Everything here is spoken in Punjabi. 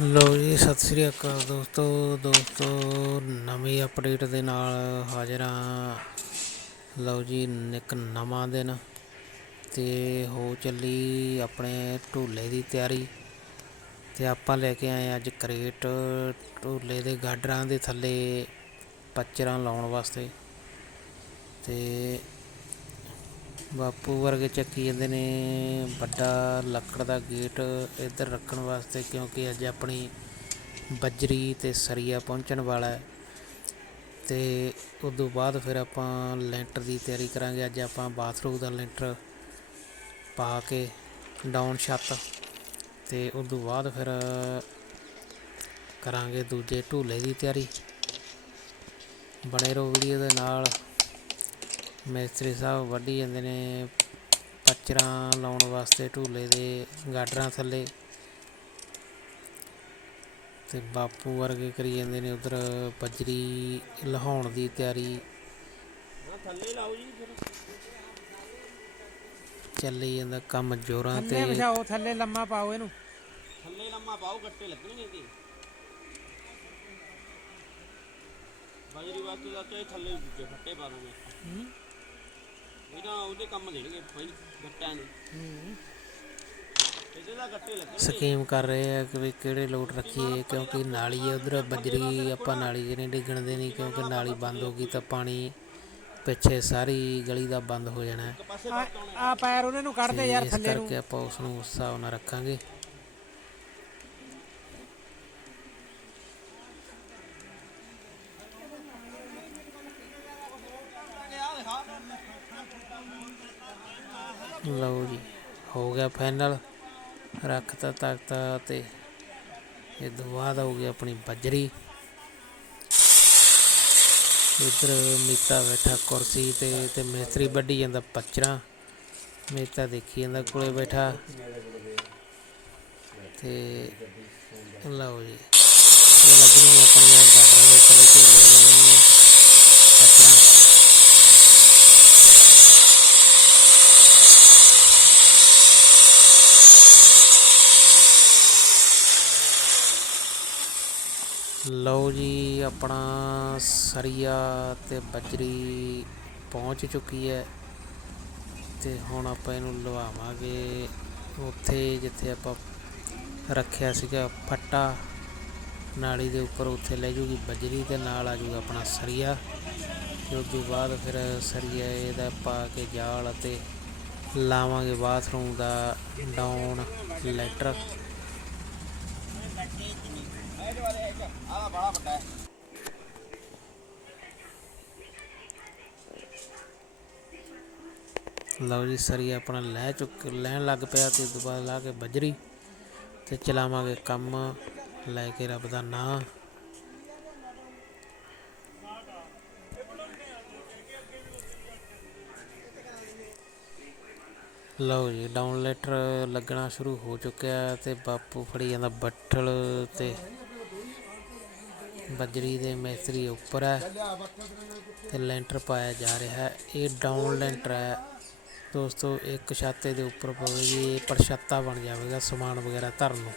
ਲੋ ਜੀ, ਸਤਿ ਸ੍ਰੀ ਅਕਾਲ ਦੋਸਤੋ ਦੋਸਤੋ, ਨਵੀਂ ਅਪਡੇਟ ਦੇ ਨਾਲ ਹਾਜ਼ਰ ਹਾਂ। ਲਓ ਜੀ, ਇੱਕ ਨਵਾਂ ਦਿਨ ਤੇ ਹੋ ਚੱਲੀ ਆਪਣੇ ਢੋਲੇ ਦੀ ਤਿਆਰੀ। ਤੇ ਆਪਾਂ ਲੈ ਕੇ ਆਏ ਅੱਜ ਕਰੇਟ ਢੋਲੇ ਦੇ ਗਾਡਰਾਂ ਦੇ ਥੱਲੇ ਪੱਚਰਾਂ ਲਾਉਣ ਵਾਸਤੇ। ਤੇ ਬਾਪੂ ਵਰਗੇ ਚੱਕੀ ਜਾਂਦੇ ਨੇ, ਵੱਡਾ ਲੱਕੜ ਦਾ ਗੇਟ ਇੱਧਰ ਰੱਖਣ ਵਾਸਤੇ ਕਿਉਂਕਿ ਅੱਜ ਆਪਣੀ ਬੱਜਰੀ ਤੇ ਸਰੀਆ ਪਹੁੰਚਣ ਵਾਲਾ ਹੈ। ਤੇ ਉਸ ਤੋਂ ਬਾਅਦ ਫਿਰ ਆਪਾਂ ਲੈਂਟਰ ਦੀ ਤਿਆਰੀ ਕਰਾਂਗੇ। ਅੱਜ ਆਪਾਂ ਬਾਥਰੂਮ ਦਾ ਲੈਂਟਰ ਪਾ ਕੇ ਡਾਊਨ ਛੱਤ ਤੇ ਉਸ ਤੋਂ ਬਾਅਦ ਫਿਰ ਕਰਾਂਗੇ ਦੂਜੇ ਢੂਲੇ ਦੀ ਤਿਆਰੀ। ਬਣੇ ਰਹੋ ਵੀਡੀਓ ਦੇ ਨਾਲ। ਮਿਸਤਰੀ ਸਾਹਿਬ ਵੱਢੀ ਜਾਂਦੇ ਨੇ ਪੱਚਰਾਂ ਲਾਉਣ ਵਾਸਤੇ ਢੂਲੇ ਦੇ ਗਾਡਰਾਂ ਥੱਲੇ। ਤੇ ਬਾਪੂ ਵਰਗੇ ਕਰੀ ਜਾਂਦੇ ਨੇ ਉਧਰ ਬਜਰੀ ਲਹਾਉਣ ਦੀ ਤਿਆਰੀ। ਥੱਲੇ ਲਾਓ ਜੀ ਫਿਰ। ਚੱਲੀ ਜਾਂਦਾ ਕੰਮ ਜੋਰਾਂ ਥੱਲੇ ਤੇ। ਵਿਛਾਓ ਥੱਲੇ ਲੰਮਾ ਪਾਓ ਇਹਨੂੰ। ਥੱਲੇ ਲੰਮਾ ਪਾਓ ਗੱਟੇ ਲੱਗਣਗੇ ਤੇ ਬਾਜਰੀ ਵਾਸਤੇ ਦਾ ਚਾਹੇ ਥੱਲੇ ਦੂਜੇ ਫੱਟੇ ਪਾ ਦਾਂਗੇ ਇਹਦਾ ਉਹਦੇ ਕੰਮ ਦੇਣਗੇ ਭਾਈ ਗੱਟਿਆਂ ਦੇ। ਇਹਦੇ ਦਾ ਗੱਟੇ ਲੱਗਣਗੇ ਸਕੀਮ ਕਰ ਰਹੇ ਆ ਕਿ ਵੀ ਕਿਹੜੇ ਲੋਟ ਰੱਖੀਏ ਕਿਉਂਕਿ ਨਾਲੀ ਹੈ ਉਧਰ ਬਜਰੀ ਆਪਾਂ ਨਾਲੀ 'ਚ ਨਹੀਂ ਡਿੱਗਣ ਦੇਣੀ ਕਿਉਂਕਿ ਨਾਲੀ ਬੰਦ ਹੋ ਗਈ ਤਾਂ ਪਾਣੀ ਪਿੱਛੇ ਸਾਰੀ ਗਲੀ ਦਾ ਬੰਦ ਹੋ ਜਾਣਾ। ਹੈ ਆ ਪੈਰ ਉਹਨਾਂ ਨੂੰ ਕੱਢ ਦੇ ਯਾਰ ਇਸ ਥੱਲੇ ਨੂੰ। ਕਰਕੇ ਆਪਾਂ ਉਸ ਨੂੰ ਉਸ ਹਿਸਾਬ ਨਾਲ ਰੱਖਾਂਗੇ। ਲਓ ਜੀ, ਹੋ ਗਿਆ ਫਾਈਨਲ ਰੱਖਤਾ ਤਖਤਾ ਤੇ, ਇਹ ਤੋਂ ਬਾਅਦ ਹੋ ਗਈ ਆਪਣੀ ਬਜਰੀ। ਇੱਧਰ ਮੀਤਾ ਬੈਠਾ ਕੁਰਸੀ ਤੇ ਤੇ ਮਿਸਤਰੀ ਵੱਢੀ ਜਾਂਦਾ ਪੱਚਰਾਂ। ਮੀਤਾ ਦੇਖੀ ਜਾਂਦਾ ਕੋਲੇ ਬੈਠਾ। ਤੇ ਲਓ ਜੀ, ਇਹ ਲੱਗਣੀ ਆਪਣੀਆਂ ਗਾਡਰਾਂ ਦੇ ਥੱਲੇ ਝੂਲੇ ਬਣਾਉਣੀਆਂ ਪੱਚਰਾਂ ਲਓ ਜੀ, ਆਪਣਾ ਸਰੀਆ ਤੇ ਬਜਰੀ ਪਹੁੰਚ ਚੁੱਕੀ ਹੈ ਤੇ ਹੁਣ ਆਪਾਂ ਇਹਨੂੰ ਲਵਾਵਾਂਗੇ ਉੱਥੇ ਜਿੱਥੇ ਆਪਾਂ ਰੱਖਿਆ ਸੀਗਾ ਫੱਟਾ। ਨਾਲੀ ਦੇ ਉੱਪਰ ਉੱਥੇ ਲੈ ਜੂਗੀ ਬਜਰੀ ਤੇ ਨਾਲ ਆ ਜੂਗਾ ਆਪਣਾ ਸਰੀਆ ਤੇ ਉਸ ਤੋਂ ਬਾਅਦ ਫਿਰ ਸਰੀਆ ਇਹਦਾ ਪਾ ਕੇ ਜਾਲ ਅਤੇ ਲਾਵਾਂਗੇ ਬਾਥਰੂਮ ਦਾ ਡਾਊਨ ਲੈਟਰ। ਆਹ ਬੜਾ ਵੱਡਾ ਹੈ ਲਓ ਜੀ ਸਰੀ ਆਪਣਾ ਲੈ ਚੁੱਕ ਲੈਣ ਲੱਗ ਪਿਆ ਤੇ ਉਸ ਬਾਅਦ ਲਾ ਕੇ ਬਜਰੀ ਤੇ ਚਲਾਵਾਂਗੇ ਕੰਮ। ਲੈ ਕੇ ਰੱਬ ਦਾ ਨਾਂ। ਲਓ ਜੀ ਡਾਊਨ ਲੈਟਰ ਲੱਗਣਾ ਸ਼ੁਰੂ ਹੋ ਚੁੱਕਿਆ ਤੇ ਬਾਪੂ ਫੜੀ ਜਾਂਦਾ ਬੱਠਲ ਤੇ। ਬਜਰੀ ਦੇ ਮਿਸਤਰੀ ਉੱਪਰ ਹੈ ਤੇ ਲੈਂਟਰ ਪਾਇਆ ਜਾ ਰਿਹਾ ਹੈ। ਇਹ ਡਾਊਨ ਲੈਂਟਰ ਹੈ। ਦੋਸਤੋ, ਇੱਕ ਛਾਤੇ ਦੇ ਉੱਪਰ ਪਵੇਗੀ ਇਹ ਪ੍ਰਛੱਤਾ ਬਣ ਜਾਵੇਗਾ ਸਮਾਨ ਵਗੈਰਾ ਧਰਨ ਨੂੰ।